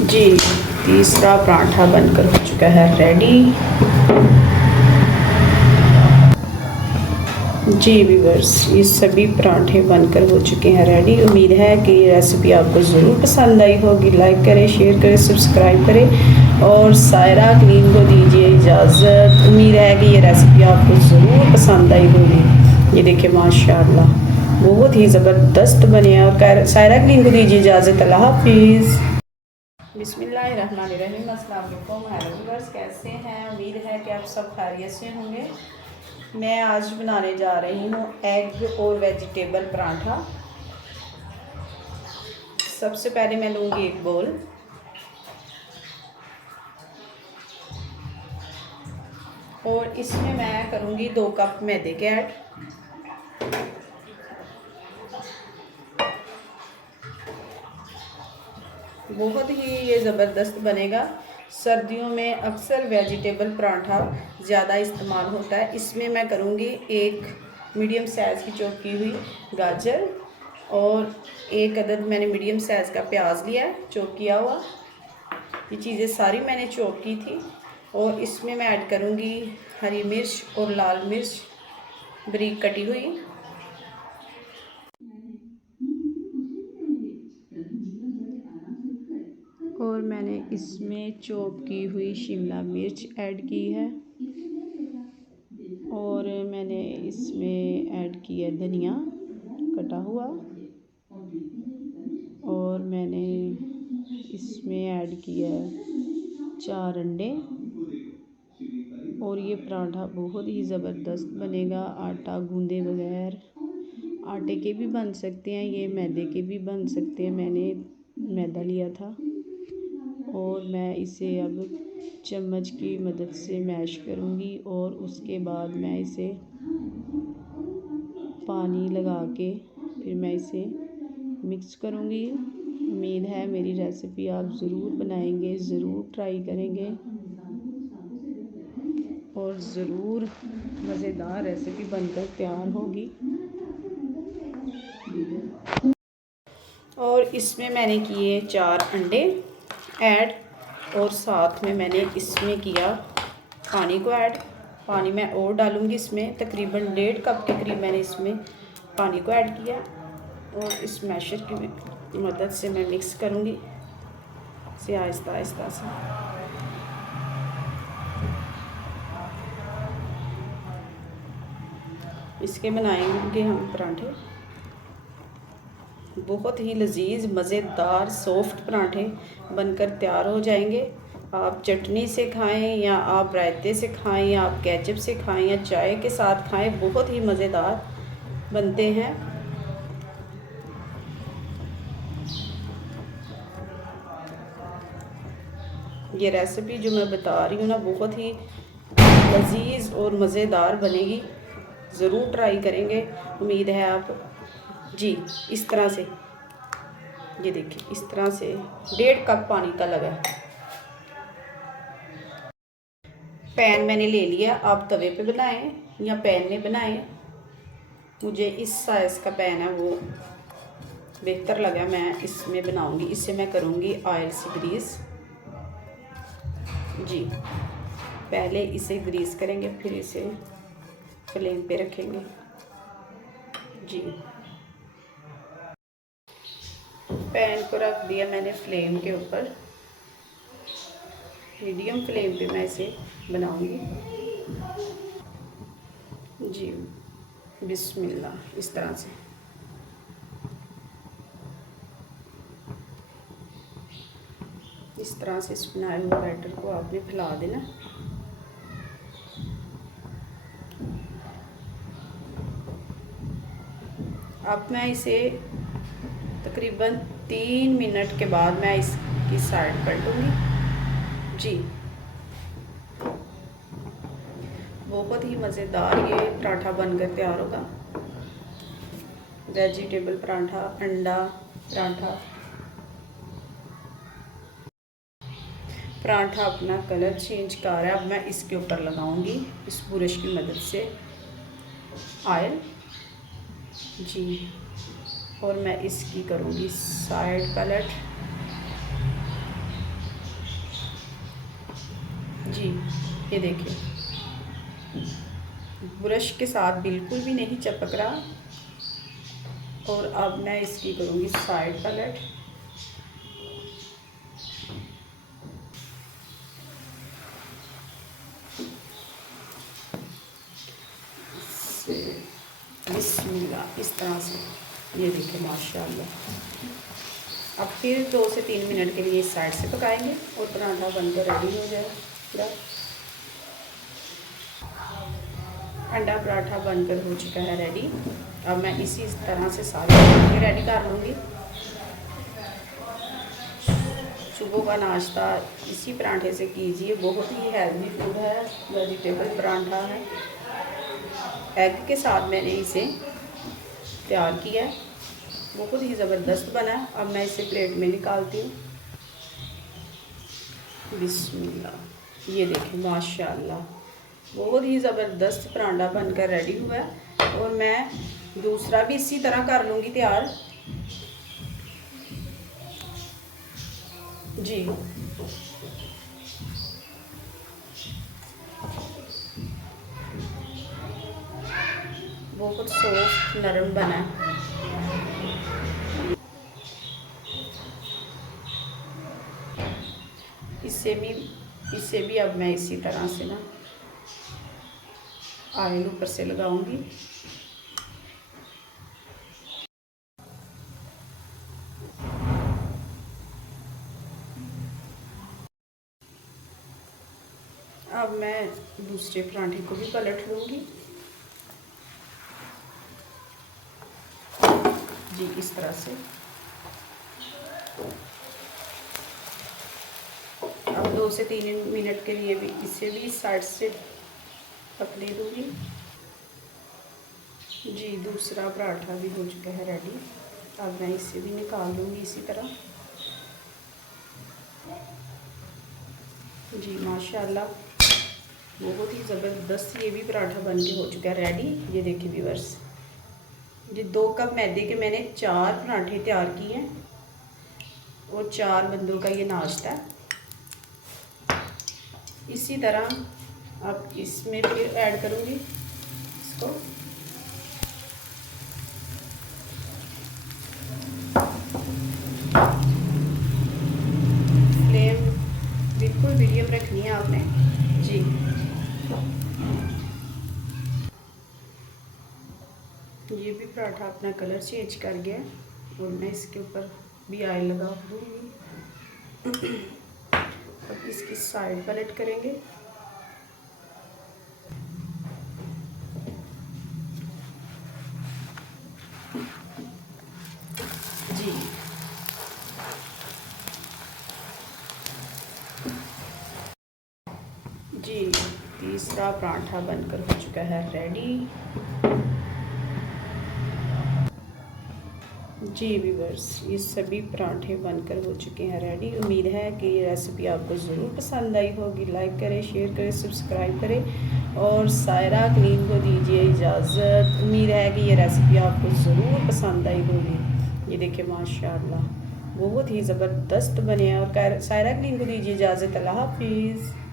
जी, तीसरा पराठा बनकर हो चुका है रेडी। जी व्यूअर्स, ये सभी पराठे बनकर हो चुके हैं रेडी। उम्मीद है कि ये रेसिपी आपको ज़रूर पसंद आई होगी। लाइक करें, शेयर करें, सब्सक्राइब करें और सायरा क्लीन को दीजिए इजाज़त। उम्मीद है कि ये रेसिपी आपको ज़रूर पसंद आई होगी। ये देखिए माशाल्लाह बहुत ही ज़बरदस्त बने हैं। और सायरा क्लीन को दीजिए इजाज़त। अल्लाह हाफिज़। बिस्मिल्लाहिर्रहमानिर्रहीम। अस्सलाम वालेकुम। हेलो व्यूअर्स, कैसे हैं? उम्मीद है कि आप सब खैरियत से होंगे। मैं आज बनाने जा रही हूँ एग और वेजिटेबल पराठा। सबसे पहले मैं लूँगी एक बोल, और इसमें मैं करूँगी 2 कप मैदे के ऐड। बहुत ही ये ज़बरदस्त बनेगा। सर्दियों में अक्सर वेजिटेबल पराठा ज़्यादा इस्तेमाल होता है। इसमें मैं करूँगी एक मीडियम साइज़ की चॉप की हुई गाजर और एक अदद मैंने मीडियम साइज़ का प्याज लिया है चॉप किया हुआ। ये चीज़ें सारी मैंने चॉप की थी। और इसमें मैं ऐड करूँगी हरी मिर्च और लाल मिर्च बारीक कटी हुई। और मैंने इसमें चॉप की हुई शिमला मिर्च ऐड की है। और मैंने इसमें ऐड किया धनिया कटा हुआ। और मैंने इसमें ऐड किया 4 अंडे। और ये पराठा बहुत ही ज़बरदस्त बनेगा आटा गूंदे बगैर। आटे के भी बन सकते हैं, ये मैदे के भी बन सकते हैं। मैंने मैदा लिया था। और मैं इसे अब चम्मच की मदद से मैश करूँगी और उसके बाद मैं इसे पानी लगा के फिर मैं इसे मिक्स करूँगी। उम्मीद है मेरी रेसिपी आप ज़रूर बनाएंगे, ज़रूर ट्राई करेंगे और ज़रूर मज़ेदार रेसिपी बनकर तैयार होगी। और इसमें मैंने किए 4 अंडे ऐड और साथ में मैंने इसमें किया पानी को ऐड। पानी मैं और डालूँगी इसमें, तकरीबन 1.5 कप के करीब मैंने इसमें पानी को ऐड किया। और इस मैशर की मदद से मैं मिक्स करूँगी इसे आहिस्ता आहिस्ता से। इसके बनाएंगे हम पराठे, बहुत ही लजीज मज़ेदार सॉफ्ट पराठे बनकर तैयार हो जाएंगे। आप चटनी से खाएं या आप रायते से खाएं या आप केचप से खाएं या चाय के साथ खाएं, बहुत ही मज़ेदार बनते हैं। ये रेसिपी जो मैं बता रही हूँ ना, बहुत ही लजीज और मज़ेदार बनेगी। ज़रूर ट्राई करेंगे। उम्मीद है आप जी इस तरह से, ये देखिए इस तरह से 1.5 कप पानी का लगा। पैन मैंने ले लिया। आप तवे पे बनाएं या पैन में बनाएं। मुझे इस साइज़ का पैन है वो बेहतर लगा, मैं इसमें बनाऊंगी। इससे मैं करूंगी ऑयल से ग्रीस। जी पहले इसे ग्रीस करेंगे फिर इसे फ्लेम पे रखेंगे। जी पैन को रख दिया मैंने फ्लेम के ऊपर, मीडियम फ्लेम पे मैं इसे बनाऊंगी। जी बिस्मिल्लाह, इस तरह से। इस तरह से इस बनाए हुए बैटर को आपने फैला देना। अब मैं इसे तकरीबन 3 मिनट के बाद मैं इसकी साइड पलटूंगी। जी बहुत ही मज़ेदार ये पराठा बनकर तैयार होगा। वेजिटेबल पराठा, अंडा पराठा। पराठा अपना कलर चेंज कर रहा है। अब मैं इसके ऊपर लगाऊंगी इस ब्रश की मदद से ऑयल। जी और मैं इसकी करूंगी साइड पलट। ये देखिए ब्रश के साथ बिल्कुल भी नहीं चिपक रहा। और अब मैं इसकी करूँगी साइड पलट। बिस्मिल्लाह, इस तरह से। ये देखिए माशाल्लाह। अब फिर 2 से 3 मिनट के लिए इस साइड से पकाएंगे और पराठा बनकर रेडी हो जाएगा। अंडा पराठा बनकर हो चुका है रेडी। अब मैं इसी तरह से सारे रेडी कर लूँगी। सुबह का नाश्ता इसी पराठे से कीजिए, बहुत ही हेल्दी फूड है, वेजिटेबल पराठा है। एग के साथ मैंने इसे तैयार किया है, बहुत ही ज़बरदस्त बना है। अब मैं इसे प्लेट में निकालती हूँ। बिस्मिल्लाह, ये देखें माशाल्लाह, बहुत ही ज़बरदस्त पराठा बनकर रेडी हुआ है। और मैं दूसरा भी इसी तरह कर लूँगी तैयार। जी बहुत सॉफ्ट नरम बना है। इसे भी अब मैं इसी तरह से ना ऑयल ऊपर से लगाऊंगी। अब मैं दूसरे पराठे को भी पलट लूँगी। जी इस तरह से। अब 2 से 3 मिनट के लिए भी इसे भी इस साइड से पकने दूँगी। जी दूसरा पराठा भी हो चुका है रेडी। अब मैं इसे भी निकाल लूँगी इसी तरह। जी माशाल्लाह, बहुत ही ज़बरदस्त ये भी पराठा बन के हो चुका है रेडी। ये देखिए व्यूअर्स, ये 2 कप मैदे के मैंने 4 पराठे तैयार किए हैं और 4 बंदों का ये नाश्ता है। इसी तरह अब इसमें फिर ऐड करूँगी इसको। फ्लेम बिल्कुल मीडियम रखनी है आपने। जी ये भी पराठा अपना कलर चेंज कर गया और मैं इसके ऊपर भी ऑयल लगा दूँगी। अब इसकी साइड पलट करेंगे। जी जी तीसरा पराठा बनकर हो चुका है रेडी। जी व्यूअर्स, ये सभी पराठे बनकर हो चुके हैं रेडी। उम्मीद है कि ये रेसिपी आपको ज़रूर पसंद आई होगी। लाइक करें, शेयर करें, सब्सक्राइब करें और सायरा क्लीन को दीजिए इजाज़त। उम्मीद है कि ये रेसिपी आपको ज़रूर पसंद आई होगी। ये देखिए माशाल्लाह, बहुत ही ज़बरदस्त बने हैं। और सायरा क्लीन को दीजिए इजाज़त। अल्लाह हाफिज़।